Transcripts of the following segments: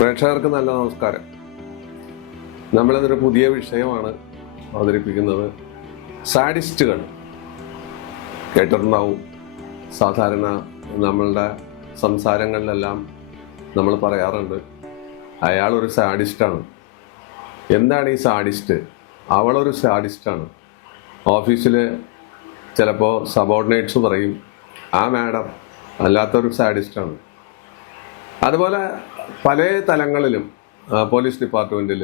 പ്രേക്ഷകർക്ക് നല്ല നമസ്കാരം. നമ്മളിതൊരു പുതിയ വിഷയമാണ് അവതരിപ്പിക്കുന്നത്. സാഡിസ്റ്റുകൾ കേട്ടിട്ടുണ്ടാവും. സാധാരണ നമ്മളുടെ സംസാരങ്ങളിലെല്ലാം നമ്മൾ പറയാറുണ്ട്, അയാളൊരു സാഡിസ്റ്റാണ്. എന്താണ് ഈ സാഡിസ്റ്റ്? അവളൊരു സാഡിസ്റ്റാണ്. ഓഫീസിൽ ചിലപ്പോൾ സബോർഡിനേറ്റ്സ് പറയും, ആ മാഡം അല്ലാത്തൊരു സാഡിസ്റ്റാണ്. അതുപോലെ പല തലങ്ങളിലും പോലീസ് ഡിപ്പാർട്ട്മെൻറ്റിൽ,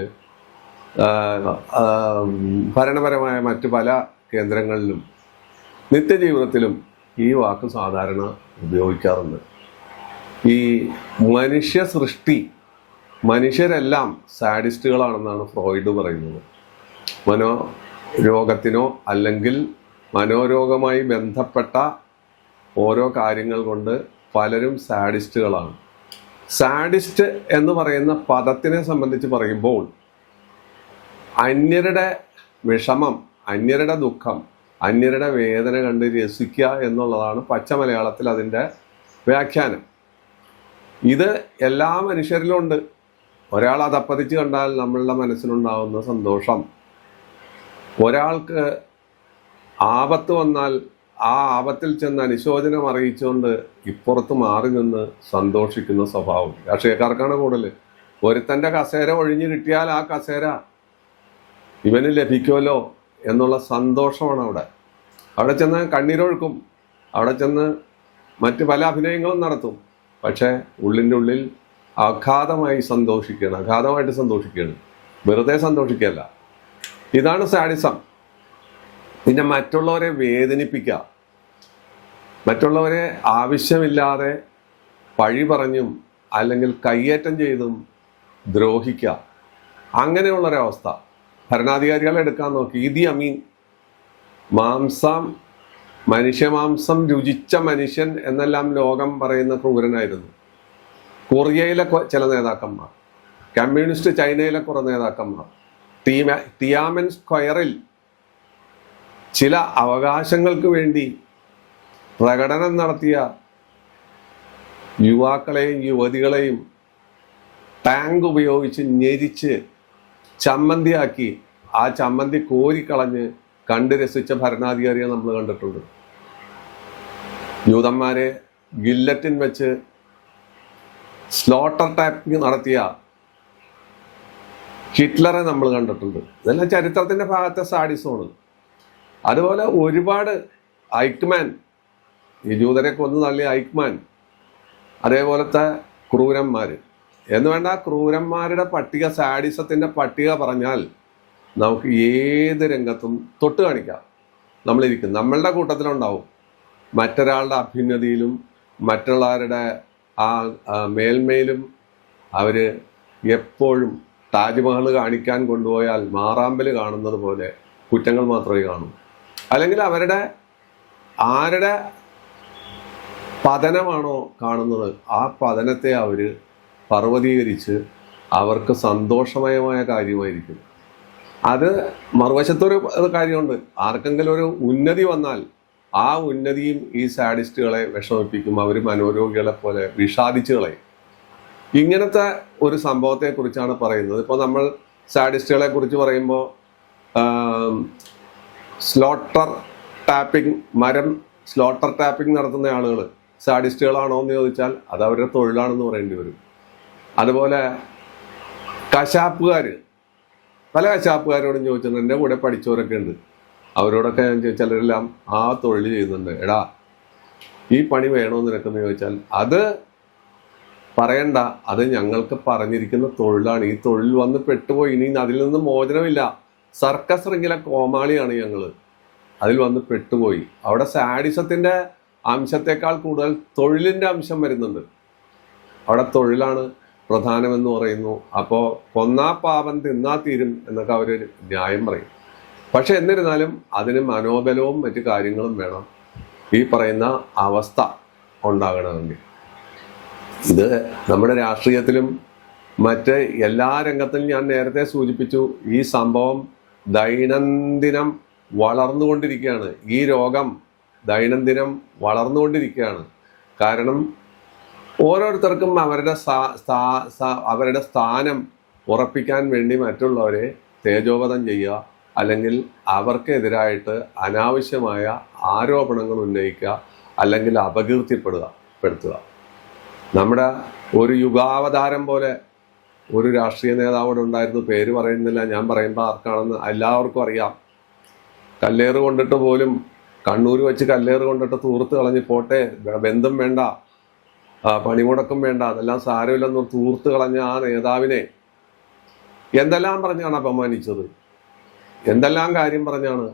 ഭരണപരമായ മറ്റു പല കേന്ദ്രങ്ങളിലും നിത്യജീവിതത്തിലും ഈ വാക്ക് സാധാരണ ഉപയോഗിക്കാറുണ്ട്. ഈ മനുഷ്യ സൃഷ്ടി, മനുഷ്യരെല്ലാം സാഡിസ്റ്റുകളാണെന്നാണ് ഫ്രോയിഡ് പറയുന്നത്. മനോരോഗത്തിനോ അല്ലെങ്കിൽ മനോരോഗമായി ബന്ധപ്പെട്ട ഓരോ കാര്യങ്ങൾ കൊണ്ട് പലരും സാഡിസ്റ്റുകളാണ്. സാഡിസ്റ്റ് എന്ന് പറയുന്ന പദത്തിനെ സംബന്ധിച്ച് പറയുമ്പോൾ അന്യരുടെ വിഷമം, അന്യരുടെ ദുഃഖം, അന്യരുടെ വേദന കണ്ട് രസിക്കുക എന്നുള്ളതാണ് പച്ച മലയാളത്തിൽ അതിൻ്റെ വ്യാഖ്യാനം. ഇത് എല്ലാ മനുഷ്യരിലും ഉണ്ട്. ഒരാൾ അതപ്പതിച്ച് കണ്ടാൽ നമ്മളുടെ മനസ്സിലുണ്ടാവുന്ന സന്തോഷം, ഒരാൾക്ക് ആപത്ത് വന്നാൽ ആ ആപത്തിൽ ചെന്ന് അനുശോചനം അറിയിച്ചുകൊണ്ട് ഇപ്പുറത്ത് മാറി നിന്ന് സന്തോഷിക്കുന്ന സ്വഭാവം രാഷ്ട്രീയക്കാർക്കാണ് കൂടുതൽ. ഒരുത്തൻ്റെ കസേര ഒഴിഞ്ഞു കിട്ടിയാൽ ആ കസേര ഇവന് ലഭിക്കുമല്ലോ എന്നുള്ള സന്തോഷമാണ് അവിടെ ചെന്ന് കണ്ണീരൊഴുക്കും, അവിടെ ചെന്ന് മറ്റ് പല അഭിനയങ്ങളും നടത്തും. പക്ഷേ ഉള്ളിൻ്റെ ഉള്ളിൽ അഗാധമായിട്ട് സന്തോഷിക്കുകയാണ്, വെറുതെ സന്തോഷിക്കുകയല്ല. ഇതാണ് സാഡിസം. പിന്നെ മറ്റുള്ളവരെ വേദനിപ്പിക്കുക, മറ്റുള്ളവരെ ആവശ്യമില്ലാതെ പഴി പറഞ്ഞും അല്ലെങ്കിൽ കയ്യേറ്റം ചെയ്തും ദ്രോഹിക്കുക, അങ്ങനെയുള്ളൊരവസ്ഥ. ഭരണാധികാരികളെ എടുക്കാൻ നോക്കി. ഇദി അമീൻ മനുഷ്യമാംസം രുചിച്ച മനുഷ്യൻ എന്നെല്ലാം ലോകം പറയുന്ന ക്രൂരനായിരുന്നു. കൊറിയയിലെ ചില നേതാക്കന്മാർ, കമ്മ്യൂണിസ്റ്റ് ചൈനയിലെ കുറേ നേതാക്കന്മാർ, തിയാമൻ സ്ക്വയറിൽ ചില അവകാശങ്ങൾക്ക് വേണ്ടി പ്രകടനം നടത്തിയ യുവാക്കളെയും യുവതികളെയും ടാങ്ക് ഉപയോഗിച്ച് ഞെരിച്ച് ചമ്മന്തിയാക്കി ആ ചമ്മന്തി കോരിക്കളഞ്ഞ് കണ്ട് രസിച്ച ഭരണാധികാരിയെ നമ്മൾ കണ്ടിട്ടുണ്ട്. ജൂതന്മാരെ ഗില്ലറ്റിൻ വെച്ച് സ്ലോട്ടർ ടാപ്പിംഗ് നടത്തിയ ഹിറ്റ്ലറെ നമ്മൾ കണ്ടിട്ടുണ്ട്. ഇതെല്ലാം ചരിത്രത്തിൻ്റെ ഭാഗത്തെ സാഡിസമാണ്. അതുപോലെ ഒരുപാട് ഐക്മാൻ, ഈ ജൂതരെ കൊന്നു തള്ളിയ ഐക്മാൻ, അതേപോലത്തെ ക്രൂരന്മാർ എന്ന് വേണ്ട ക്രൂരന്മാരുടെ പട്ടിക, സാഡിസത്തിൻ്റെ പട്ടിക പറഞ്ഞാൽ നമുക്ക് ഏത് രംഗത്തും തൊട്ട് കാണിക്കാം. നമ്മളുടെ കൂട്ടത്തിലുണ്ടാവും. മറ്റൊരാളുടെ അഭ്യുന്നതിയിലും മറ്റുള്ളവരുടെ ആ മേൽമേലും അവർ എപ്പോഴും താജ്മഹൽ കാണിക്കാൻ കൊണ്ടുപോയാൽ മാറാമ്പൽ കാണുന്നത് പോലെ കുറ്റങ്ങൾ മാത്രമേ കാണൂ. അല്ലെങ്കിൽ ആരുടെ പതനമാണോ കാണുന്നത് ആ പതനത്തെ അവർ പർവ്വതീകരിച്ച് അവർക്ക് സന്തോഷമയമായ കാര്യമായിരിക്കും. അത് മറുവശത്തൊരു കാര്യമുണ്ട്. ആർക്കെങ്കിലും ഒരു ഉന്നതി വന്നാൽ ആ ഉന്നതിയും ഈ സാഡിസ്റ്റുകളെ വിഷമിപ്പിക്കും. അവർ മനോരോഗികളെ പോലെ വിഷാദിച്ചു കളയും. ഇങ്ങനത്തെ ഒരു സംഭവത്തെക്കുറിച്ചാണ് പറയുന്നത്. ഇപ്പോൾ നമ്മൾ സാഡിസ്റ്റുകളെ കുറിച്ച് പറയുമ്പോൾ സ്ലോട്ടർ ടാപ്പിംഗ് നടത്തുന്ന ആളുകൾ സാഡിസ്റ്റുകളാണോ എന്ന് ചോദിച്ചാൽ അത് അവരുടെ തൊഴിലാണെന്ന് പറയേണ്ടി വരും. അതുപോലെ കശാപ്പുകാർ, പല കശാപ്പുകാരോടും ചോദിച്ചിട്ടുണ്ട്. എൻ്റെ കൂടെ പഠിച്ചവരൊക്കെ ഉണ്ട്, അവരോടൊക്കെ ഞാൻ ചിലരെല്ലാം ആ തൊഴിൽ ചെയ്യുന്നുണ്ട്. എടാ ഈ പണി വേണമെന്ന് നിനക്കെന്ന് ചോദിച്ചാൽ അത് പറയണ്ട, അത് ഞങ്ങൾക്ക് പറഞ്ഞിരിക്കുന്ന തൊഴിലാണ്. ഈ തൊഴിൽ വന്ന് പെട്ടുപോയി, ഇനി അതിൽ നിന്ന് മോചനമില്ല. സർക്കസ് റിങ്ങിലെ കോമാളിയാണ് ഞങ്ങൾ, അതിൽ വന്ന് പെട്ടുപോയി. അവിടെ സാഡിസത്തിൻ്റെ അംശത്തെക്കാൾ കൂടുതൽ തൊഴിലിൻ്റെ അംശം വരുന്നുണ്ട്. അവിടെ തൊഴിലാണ് പ്രധാനമെന്ന് പറയുന്നു. അപ്പോൾ കൊന്നാ പാപം തിന്നാ തീരും എന്നൊക്കെ അവർ ന്യായം പറയും. പക്ഷെ എന്നിരുന്നാലും അതിന് മനോബലവും മറ്റു കാര്യങ്ങളും വേണം ഈ പറയുന്ന അവസ്ഥ ഉണ്ടാകണമെങ്കിൽ. ഇത് നമ്മുടെ രാഷ്ട്രീയത്തിലും മറ്റ് എല്ലാ രംഗത്തിലും ഞാൻ നേരത്തെ സൂചിപ്പിച്ചു. ഈ സംഭവം ദൈനംദിനം വളർന്നുകൊണ്ടിരിക്കുകയാണ്. ഈ രോഗം ദൈനംദിനം വളർന്നുകൊണ്ടിരിക്കുകയാണ്. കാരണം ഓരോരുത്തർക്കും അവരുടെ സ്ഥാനം ഉറപ്പിക്കാൻ വേണ്ടി മറ്റുള്ളവരെ തേജോവധം ചെയ്യുക, അല്ലെങ്കിൽ അവർക്കെതിരായിട്ട് അനാവശ്യമായ ആരോപണങ്ങൾ ഉന്നയിക്കുക, അല്ലെങ്കിൽ അപകീർത്തിപ്പെടുത്തുക. നമ്മുടെ ഒരു യുഗാവതാരം പോലെ ഒരു രാഷ്ട്രീയ നേതാവിടെ ഉണ്ടായിരുന്നു. പേര് പറയുന്നില്ല, ഞാൻ പറയുമ്പോൾ ആർക്കാണെന്ന് എല്ലാവർക്കും അറിയാം. കല്ലേറ് കൊണ്ടിട്ട് പോലും കണ്ണൂർ വെച്ച് കല്ലേറ് കൊണ്ടിട്ട് തൂർത്ത് കളഞ്ഞ് പോട്ടെ, ബന്ധം വേണ്ട, പണിമുടക്കും വേണ്ട, അതെല്ലാം സാരമില്ലെന്ന് തൂർത്ത് കളഞ്ഞ ആ നേതാവിനെ എന്തെല്ലാം പറഞ്ഞാണ് അപമാനിച്ചത്, എന്തെല്ലാം കാര്യം പറഞ്ഞാണ്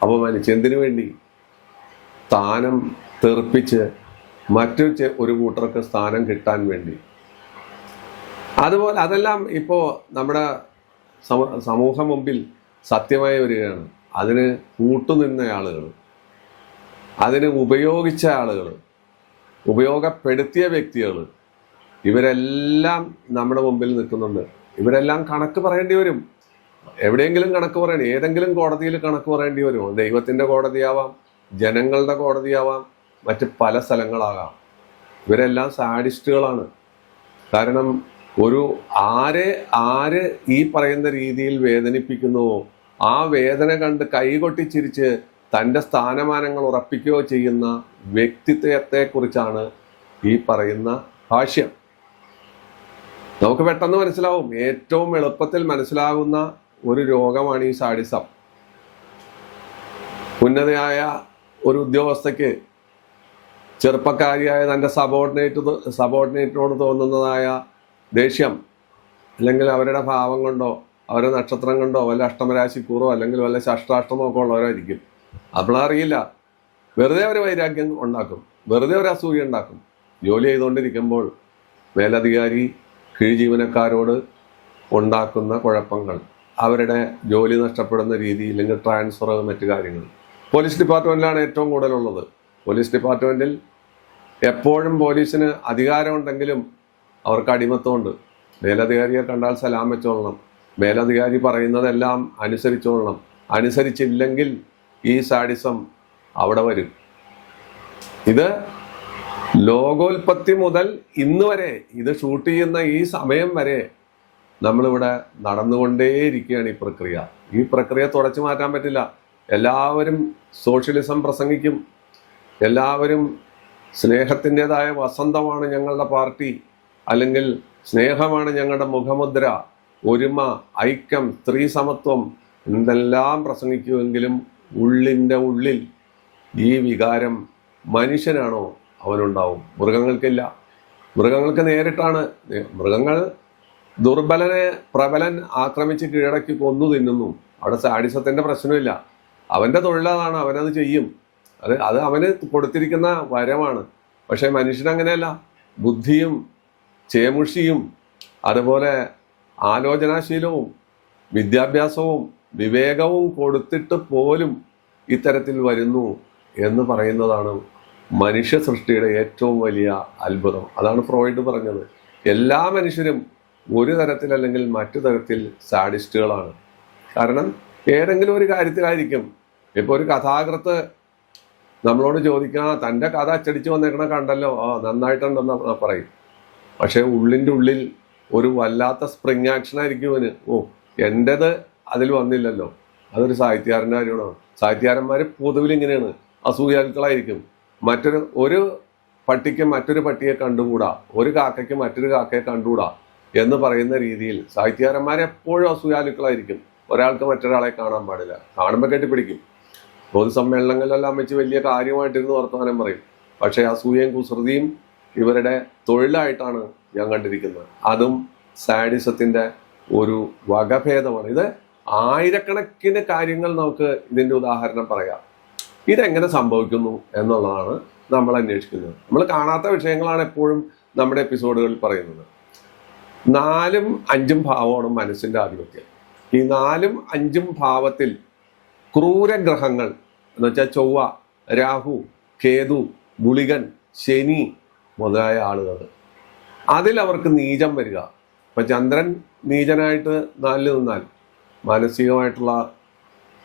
അപമാനിച്ചത്. എന്തിനു വേണ്ടി? സ്ഥാനം തെറിപ്പിച്ച് ഒരു കൂട്ടർക്ക് സ്ഥാനം കിട്ടാൻ വേണ്ടി. അതുപോലെ അതെല്ലാം ഇപ്പോൾ നമ്മുടെ സമൂഹ മുമ്പിൽ സത്യമായി വരികയാണ്. അതിന് കൂട്ടുനിന്ന ആളുകൾ, അതിന് ഉപയോഗിച്ച ആളുകൾ, ഉപയോഗപ്പെടുത്തിയ വ്യക്തികൾ, ഇവരെല്ലാം നമ്മുടെ മുമ്പിൽ നിൽക്കുന്നുണ്ട്. ഇവരെല്ലാം കണക്ക് പറയേണ്ടി വരും. എവിടെയെങ്കിലും കണക്ക് പറയണം, ഏതെങ്കിലും കോടതിയിൽ കണക്ക് പറയേണ്ടി വരും. ദൈവത്തിൻ്റെ കോടതിയാവാം, ജനങ്ങളുടെ കോടതിയാവാം, മറ്റ് പല സ്ഥലങ്ങളാകാം. ഇവരെല്ലാം സാഡിസ്റ്റുകളാണ്. കാരണം ആര് ഈ പറയുന്ന രീതിയിൽ വേദനിപ്പിക്കുന്നുവോ ആ വേദന കണ്ട് കൈകൊട്ടിച്ചിരിച്ച് തൻ്റെ സ്ഥാനമാനങ്ങൾ ഉറപ്പിക്കുകയോ ചെയ്യുന്ന വ്യക്തിത്വത്തെക്കുറിച്ചാണ് ഈ പറയുന്ന ഭാഷ്യം. നമുക്ക് പെട്ടെന്ന് മനസ്സിലാവും. ഏറ്റവും എളുപ്പത്തിൽ മനസ്സിലാകുന്ന ഒരു രോഗമാണ് ഈ സാഡിസം. ഉന്നതയായ ഒരു ഉദ്യോഗസ്ഥയ്ക്ക് ചെറുപ്പക്കാരിയായ തൻ്റെ സബോർഡിനേറ്റിനോട് തോന്നുന്നതായ ദേഷ്യം, അല്ലെങ്കിൽ അവരുടെ ഭാവം കൊണ്ടോ അവരുടെ നക്ഷത്രം കൊണ്ടോ വല്ല അഷ്ടമരാശിക്കൂറോ അല്ലെങ്കിൽ വല്ല ഷഷ്ടാഷ്ടമോ ഒക്കെ ഉള്ളവരായിരിക്കും. നമ്മളറിയില്ല. വെറുതെ ഒരു വൈരാഗ്യം ഉണ്ടാക്കും, വെറുതെ ഒരു അസൂയ ഉണ്ടാക്കും. ജോലി ചെയ്തുകൊണ്ടിരിക്കുമ്പോൾ മേലധികാരി കീഴ്ജീവനക്കാരോട് ഉണ്ടാക്കുന്ന കുഴപ്പങ്ങൾ, അവരുടെ ജോലി നഷ്ടപ്പെടുന്ന രീതി, അല്ലെങ്കിൽ ട്രാൻസ്ഫർ, മറ്റു കാര്യങ്ങൾ. പോലീസ് ഡിപ്പാർട്ട്മെൻറ്റിലാണ് ഏറ്റവും കൂടുതലുള്ളത്. പോലീസ് ഡിപ്പാർട്ട്മെൻറ്റിൽ എപ്പോഴും പോലീസിന് അധികാരമുണ്ടെങ്കിലും അവർക്ക് അടിമത്തമുണ്ട്. മേലധികാരിയെ കണ്ടാൽ സലാം വെച്ചോളണം, മേലധികാരി പറയുന്നതെല്ലാം അനുസരിച്ചോളണം. അനുസരിച്ചില്ലെങ്കിൽ ഈ സാഡിസം അവിടെ വരും. ഇത് ലോകോൽപത്തി മുതൽ ഇന്ന് വരെ, ഇത് ഷൂട്ട് ചെയ്യുന്ന ഈ സമയം വരെ നമ്മളിവിടെ നടന്നുകൊണ്ടേയിരിക്കുകയാണ് ഈ പ്രക്രിയ തുടച്ചു മാറ്റാൻ പറ്റില്ല. എല്ലാവരും സോഷ്യലിസം പ്രസംഗിക്കും, എല്ലാവരും സ്നേഹത്തിൻ്റെതായ വസന്തമാണ് ഞങ്ങളുടെ പാർട്ടി, അല്ലെങ്കിൽ സ്നേഹമാണ് ഞങ്ങളുടെ മുഖമുദ്ര, ഒരുമ, ഐക്യം, സ്ത്രീ സമത്വം എന്തെല്ലാം പ്രസംഗിക്കുമെങ്കിലും ഉള്ളിൻ്റെ ഉള്ളിൽ ഈ വികാരം മനുഷ്യനാണോ അവനുണ്ടാവും. മൃഗങ്ങൾക്കില്ല. മൃഗങ്ങൾക്ക് നേരിട്ടാണ്. മൃഗങ്ങൾ ദുർബലനെ പ്രബലൻ ആക്രമിച്ച് കീഴടക്കി കൊന്നു തിന്നുന്നു. അവിടെ സാഡിസത്തിന്റെ പ്രശ്നമില്ല. അവന്റെ തൊഴിലാണ്, അവനത് ചെയ്യും. അത് അവന് കൊടുത്തിരിക്കുന്ന വരമാണ്. പക്ഷെ മനുഷ്യനങ്ങനെയല്ല. ബുദ്ധിയും ചേമുഷിയും അതുപോലെ ആലോചനാശീലവും വിദ്യാഭ്യാസവും വിവേകവും കൊടുത്തിട്ട് പോലും ഇത്തരത്തിൽ വരുന്നു എന്ന് പറയുന്നതാണ് മനുഷ്യ സൃഷ്ടിയുടെ ഏറ്റവും വലിയ അത്ഭുതം. അതാണ് ഫ്രോയിഡ് പറഞ്ഞത്. എല്ലാ മനുഷ്യരും ഒരു തരത്തിൽ അല്ലെങ്കിൽ മറ്റു തരത്തിൽ സാഡിസ്റ്റുകളാണ്. കാരണം ഏതെങ്കിലും ഒരു കാര്യത്തിലായിരിക്കും. ഇപ്പോൾ ഒരു കഥാകൃത്ത് നമ്മളോട് ചോദിക്കുക, തൻ്റെ കഥ അച്ചടിച്ച് വന്നേക്കണ കണ്ടല്ലോ, നന്നായിട്ടുണ്ടെന്ന് പറയും. പക്ഷെ ഉള്ളിൻ്റെ ഉള്ളിൽ ഒരു വല്ലാത്ത സ്പ്രിങ് ആക്ഷൻ ആയിരിക്കും അവന്. എൻ്റെത് അതിൽ വന്നില്ലല്ലോ. അതൊരു സാഹിത്യകാരൻ്റെ കാര്യമാണ്. സാഹിത്യകാരന്മാർ പൊതുവിൽ ഇങ്ങനെയാണ്, അസൂയാലുക്കളായിരിക്കും. ഒരു പട്ടിക്ക് മറ്റൊരു പട്ടിയെ കണ്ടുകൂടാ, ഒരു കാക്കയ്ക്ക് മറ്റൊരു കാക്കയെ കണ്ടുകൂടാ എന്ന് പറയുന്ന രീതിയിൽ സാഹിത്യകാരന്മാരെപ്പോഴും അസൂയാലുക്കളായിരിക്കും. ഒരാൾക്ക് മറ്റൊരാളെ കാണാൻ പാടില്ല. കാണുമ്പോൾ കെട്ടിപ്പിടിക്കും. പൊതുസമ്മേളനങ്ങളിലെല്ലാം വെച്ച് വലിയ കാര്യമായിട്ടിരുന്ന് വർത്തമാനം പറയും. പക്ഷേ അസൂയയും കുസൃതിയും ഇവരുടെ തൊഴിലായിട്ടാണ് ഞാൻ കണ്ടിരിക്കുന്നത്. അതും സാഡിസത്തിന്റെ ഒരു വകഭേദമാണ്. ഇത് ആയിരക്കണക്കിന് കാര്യങ്ങൾ നമുക്ക് ഇതിൻ്റെ ഉദാഹരണം പറയാം. ഇതെങ്ങനെ സംഭവിക്കുന്നു എന്നുള്ളതാണ് നമ്മൾ അന്വേഷിക്കുന്നത്. നമ്മൾ കാണാത്ത വിഷയങ്ങളാണ് എപ്പോഴും നമ്മുടെ എപ്പിസോഡുകളിൽ പറയുന്നത്. 4ഉം 5ഉം ഭാവമാണ് മനസ്സിന്റെ ആധിപത്യം. ഈ 4ഉം 5ഉം ഭാവത്തിൽ ക്രൂരഗ്രഹങ്ങൾ എന്ന് വെച്ചാൽ ചൊവ്വ, രാഹു, കേതു, ഗുളികൻ, ശനി മുതലായ ആളുകൾ, അതിലവർക്ക് നീചം വരിക. ഇപ്പം ചന്ദ്രൻ നീചനായിട്ട് 4 നിന്നാൽ മാനസികമായിട്ടുള്ള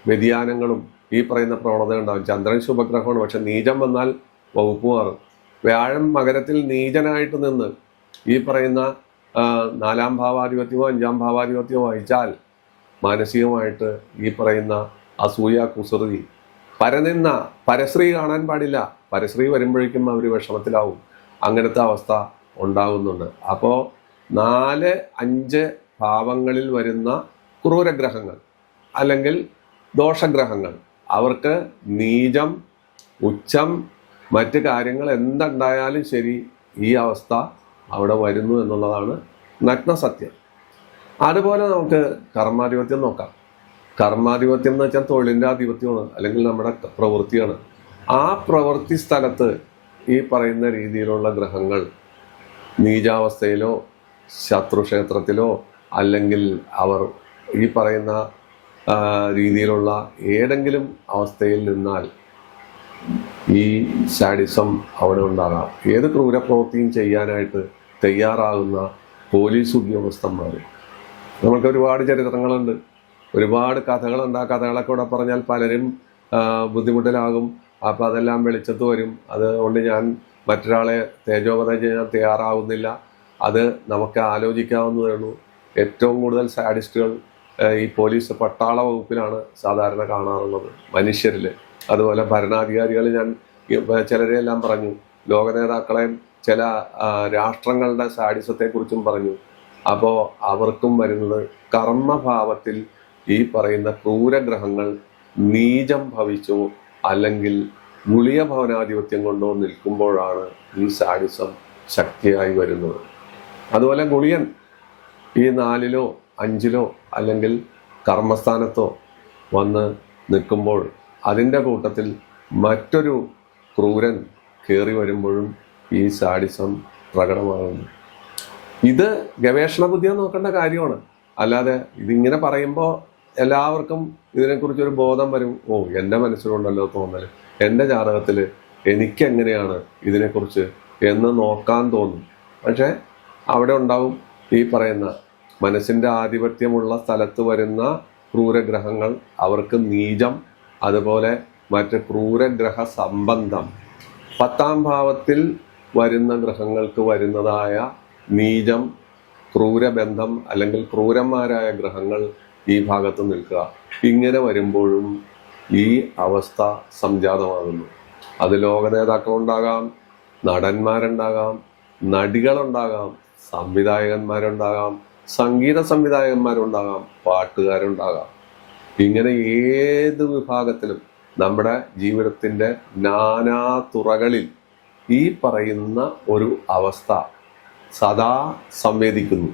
വ്യതിയാനങ്ങളും ഈ പറയുന്ന പ്രവണത ഉണ്ടാകും. ചന്ദ്രൻ ശുഭഗ്രഹമാണ്, പക്ഷെ നീചം വന്നാൽ വകുപ്പ് മാറും. വ്യാഴം മകരത്തിൽ നീചനായിട്ട് നിന്ന് ഈ പറയുന്ന 4-ാം ഭാവാധിപത്യമോ 5-ാം ഭാവാധിപത്യമോ വഹിച്ചാൽ മാനസികമായിട്ട് ഈ പറയുന്ന അസൂയ, കുസൃതി, പരനിന്ന, പരശ്രീ കാണാൻ പാടില്ല. പരശ്രീ വരുമ്പോഴേക്കും അവർ വിഷമത്തിലാവും. അങ്ങനത്തെ അവസ്ഥ ഉണ്ടാകുന്നുണ്ട്. അപ്പോൾ 4-5 ഭാവങ്ങളിൽ വരുന്ന ക്രൂരഗ്രഹങ്ങൾ അല്ലെങ്കിൽ ദോഷഗ്രഹങ്ങൾ അവർക്ക് നീചം, ഉച്ചം, മറ്റ് കാര്യങ്ങൾ എന്തുണ്ടായാലും ശരി ഈ അവസ്ഥ അവിടെ വരുന്നു എന്നുള്ളതാണ് നഗ്നസത്യം. അതുപോലെ നമുക്ക് കർമാധിപത്യം നോക്കാം. കർമാധിപത്യം എന്ന് വെച്ചാൽ തൊഴിലിൻ്റെ ആധിപത്യമാണ്, അല്ലെങ്കിൽ നമ്മുടെ പ്രവൃത്തിയാണ്. ആ പ്രവൃത്തി സ്ഥലത്ത് ഈ പറയുന്ന രീതിയിലുള്ള ഗ്രഹങ്ങൾ നീചാവസ്ഥയിലോ ശത്രുക്ഷേത്രത്തിലോ അല്ലെങ്കിൽ അവർ ഈ പറയുന്ന രീതിയിലുള്ള ഏതെങ്കിലും അവസ്ഥയിൽ നിന്നാൽ ഈ സാഡിസം അവിടെ ഉണ്ടാകാം. ഏത് ക്രൂരപ്രവൃത്തിയും ചെയ്യാനായിട്ട് തയ്യാറാകുന്ന പോലീസ് ഉദ്യോഗസ്ഥന്മാർ നമുക്ക് ഒരുപാട് ചരിത്രങ്ങളുണ്ട്, ഒരുപാട് കഥകളുണ്ട്. ആ കഥകളൊക്കെ ഇവിടെ പറഞ്ഞാൽ പലരും ബുദ്ധിമുട്ടിലാകും. അപ്പോൾ അതെല്ലാം വെളിച്ചത്ത് വരും. അതുകൊണ്ട് ഞാൻ മറ്റൊരാളെ തേജോവധം ചെയ്യാൻ തയ്യാറാവുന്നില്ല. അത് നമുക്ക് ആലോചിക്കാവുന്നതേ ഉള്ളൂ. ഏറ്റവും കൂടുതൽ സാഡിസ്റ്റുകൾ ഈ പോലീസ് പട്ടാള വകുപ്പിലാണ് സാധാരണ കാണാറുള്ളത്, മനുഷ്യരിൽ. അതുപോലെ ഭരണാധികാരികൾ ഞാൻ ചിലരെയെല്ലാം പറഞ്ഞു, ലോക നേതാക്കളെയും ചില രാഷ്ട്രങ്ങളുടെ സാഡിസത്തെക്കുറിച്ചും പറഞ്ഞു. അപ്പോൾ അവർക്കും വരുന്നത് കർമ്മഭാവത്തിൽ ഈ പറയുന്ന ക്രൂരഗ്രഹങ്ങൾ നീചം ഭവിച്ചോ അല്ലെങ്കിൽ ഗുളിയ ഭവനാധിപത്യം കൊണ്ടോ നിൽക്കുമ്പോഴാണ് ഈ സാഡിസം ശക്തിയായി വരുന്നത്. അതുപോലെ ഗുളിയൻ ഈ 4-ലോ 5-ലോ അല്ലെങ്കിൽ കർമ്മസ്ഥാനത്തോ വന്ന് നിൽക്കുമ്പോൾ അതിൻ്റെ കൂട്ടത്തിൽ മറ്റൊരു ക്രൂരൻ കയറി വരുമ്പോഴും ഈ സാഡിസം പ്രകടമാകുന്നു. ഇത് ഗവേഷണ ബുദ്ധിയെ നോക്കേണ്ട കാര്യമാണ്. അല്ലാതെ ഇതിങ്ങനെ പറയുമ്പോൾ എല്ലാവർക്കും ഇതിനെക്കുറിച്ചൊരു ബോധം വരും. ഓ, എൻ്റെ മനസ്സിലുണ്ടല്ലോ തോന്നൽ, എൻ്റെ ജാതകത്തിൽ എനിക്കെങ്ങനെയാണ് ഇതിനെക്കുറിച്ച് എന്ന് നോക്കാൻ തോന്നും. പക്ഷേ അവിടെ ഉണ്ടാവും ഈ പറയുന്ന മനസ്സിൻ്റെ ആധിപത്യമുള്ള സ്ഥലത്ത് വരുന്ന ക്രൂരഗ്രഹങ്ങൾ, അവർക്ക് നീചം, അതുപോലെ മറ്റ് ക്രൂരഗ്രഹ സംബന്ധം. 10-ാം ഭാവത്തിൽ വരുന്ന ഗ്രഹങ്ങൾക്ക് വരുന്നതായ നീചം, ക്രൂരബന്ധം അല്ലെങ്കിൽ ക്രൂരന്മാരായ ഗ്രഹങ്ങൾ ഈ ഭാഗത്ത് നിൽക്കുക. ഇങ്ങനെ വരുമ്പോഴും ഈ അവസ്ഥ സംജാതമാകുന്നു. അത് ലോക നേതാക്കളുണ്ടാകാം, നടന്മാരുണ്ടാകാം, നടികളുണ്ടാകാം, സംവിധായകന്മാരുണ്ടാകാം, സംഗീത സംവിധായകന്മാരുണ്ടാകാം, പാട്ടുകാരുണ്ടാകാം. ഇങ്ങനെ ഏത് വിഭാഗത്തിലും നമ്മുടെ ജീവിതത്തിൻ്റെ നാനാ തുറകളിൽ ഈ പറയുന്ന ഒരു അവസ്ഥ സദാ സംവേദിക്കുന്നു,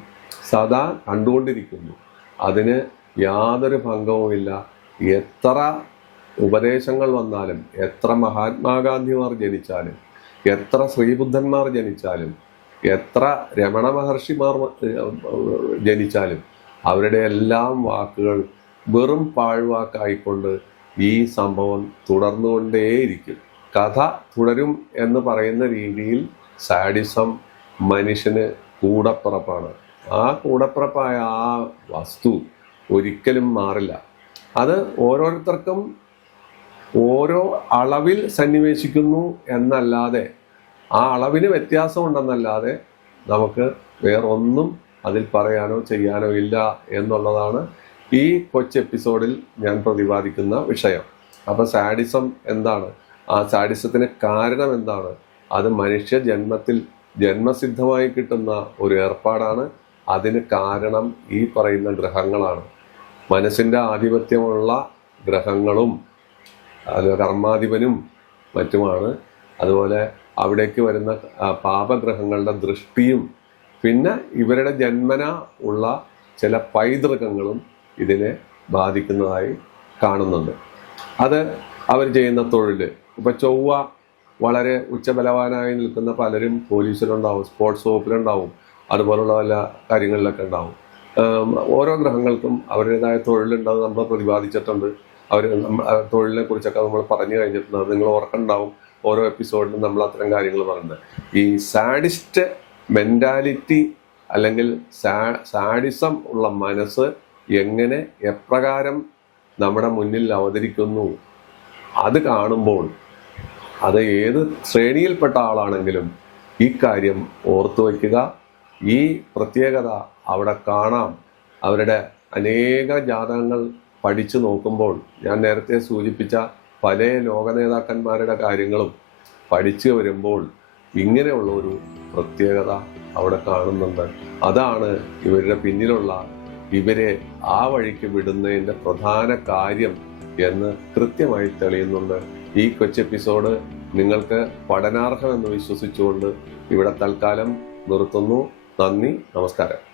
സദാ കണ്ടുകൊണ്ടിരിക്കുന്നു. അതിന് യാതൊരു ഭംഗവുമില്ല. എത്ര ഉപദേശങ്ങൾ വന്നാലും, എത്ര മഹാത്മാഗാന്ധിമാർ ജനിച്ചാലും, എത്ര ശ്രീബുദ്ധന്മാർ ജനിച്ചാലും, എത്ര രമണ മഹർഷിമാർ ജനിച്ചാലും അവരുടെ എല്ലാം വാക്കുകൾ വെറും പാഴ്വാക്കായിക്കൊണ്ട് ഈ സംഭവം തുടർന്നുകൊണ്ടേയിരിക്കും. കഥ തുടരും എന്ന് പറയുന്ന രീതിയിൽ സാഡിസം മനുഷ്യന് കൂടപ്പിറപ്പാണ്. ആ കൂടപ്പിറപ്പായ ആ വസ്തു ഒരിക്കലും മാറില്ല. അത് ഓരോരുത്തർക്കും ഓരോ അളവിൽ സന്നിവേശിക്കുന്നു എന്നല്ലാതെ, ആ അളവിന് വ്യത്യാസമുണ്ടെന്നല്ലാതെ നമുക്ക് വേറൊന്നും അതിൽ പറയാനോ ചെയ്യാനോ ഇല്ല എന്നുള്ളതാണ് ഈ എപ്പിസോഡിൽ ഞാൻ പ്രതിപാദിക്കുന്ന വിഷയം. അപ്പോൾ സാഡിസം എന്താണ്? ആ സാഡിസത്തിന് കാരണം എന്താണ്? അത് മനുഷ്യ ജന്മസിദ്ധമായി കിട്ടുന്ന ഒരു ഏർപ്പാടാണ്. അതിന് കാരണം ഈ പറയുന്ന ഗ്രഹങ്ങളാണ്. മനസ്സിൻ്റെ ആധിപത്യമുള്ള ഗ്രഹങ്ങളും അത് കർമാധിപനും മറ്റുമാണ്. അതുപോലെ അവിടേക്ക് വരുന്ന പാപഗ്രഹങ്ങളുടെ ദൃഷ്ടിയും പിന്നെ ഇവരുടെ ജന്മന ഉള്ള ചില പൈതൃകങ്ങളും ഇതിനെ ബാധിക്കുന്നതായി കാണുന്നുണ്ട്. അത് അവർ ചെയ്യുന്ന തൊഴിൽ. ഇപ്പം ചൊവ്വ വളരെ ഉച്ചബലവാനായി നിൽക്കുന്ന പലരും പോലീസിലുണ്ടാവും, സ്പോർട്സ് വകുപ്പിലുണ്ടാവും, അതുപോലുള്ള പല കാര്യങ്ങളിലൊക്കെ ഉണ്ടാവും. ഓരോ ഗ്രഹങ്ങൾക്കും അവരുടേതായ തൊഴിലുണ്ടാവും. നമ്മൾ പ്രതിപാദിച്ചിട്ടുണ്ട്. തൊഴിലിനെ കുറിച്ചൊക്കെ നമ്മൾ പറഞ്ഞു കഴിഞ്ഞിട്ടുണ്ട്. നിങ്ങൾ ഓർക്കുന്നുണ്ടാവും, ഓരോ എപ്പിസോഡിലും നമ്മൾ അത്തരം കാര്യങ്ങൾ പറയുന്നത്. ഈ സാഡിസ്റ്റ് മെൻറ്റാലിറ്റി അല്ലെങ്കിൽ സാഡിസം ഉള്ള മനസ്സ് എങ്ങനെ എപ്രകാരം നമ്മുടെ മുന്നിൽ അവതരിക്കുന്നു അത് കാണുമ്പോൾ അത് ഏത് ശ്രേണിയിൽപ്പെട്ട ആളാണെങ്കിലും ഈ കാര്യം ഓർത്തു വയ്ക്കുക. ഈ പ്രത്യേകത അവിടെ കാണാം. അവരുടെ അനേക ജാതകങ്ങൾ പഠിച്ചു നോക്കുമ്പോൾ ഞാൻ നേരത്തെ സൂചിപ്പിച്ച പല ലോക നേതാക്കന്മാരുടെ കാര്യങ്ങളും പഠിച്ചു വരുമ്പോൾ ഇങ്ങനെയുള്ള ഒരു പ്രത്യേകത അവിടെ കാണുന്നുണ്ട്. അതാണ് ഇവരുടെ പിന്നിലുള്ള, ഇവരെ ആ വഴിക്ക് വിടുന്നതിൻ്റെ പ്രധാന കാര്യം എന്ന് കൃത്യമായി തെളിയുന്നുണ്ട്. ഈ കൊച്ചെപ്പിസോഡ് നിങ്ങൾക്ക് പഠനാർഹമെന്ന് വിശ്വസിച്ചുകൊണ്ട് ഇവിടെ തൽക്കാലം നിർത്തുന്നു. നന്ദി, നമസ്കാരം.